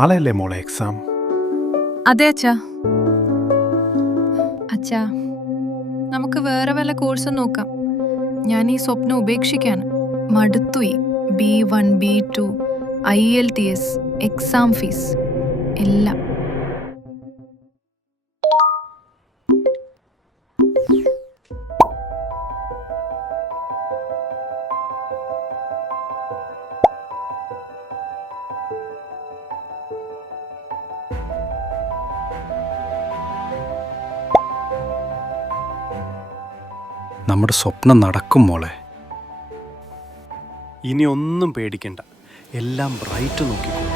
നാളെയല്ലേ മോളെ എക്സാം? അതെ അച്ഛാ. അച്ഛാ, നമുക്ക് വേറെ വല്ല കോഴ്സും നോക്കാം. ഞാൻ ഈ സ്വപ്നം ഉപേക്ഷിക്കാണ്. മടുത്തുയി. B1 B2 IELTS exam fees എല്ലാം. നമ്മുടെ സ്വപ്നം നടക്കും മോളെ. ഇനി ഒന്നും പേടിക്കണ്ട, എല്ലാം ബ്രൈറ്റ് നോക്കിക്കോ.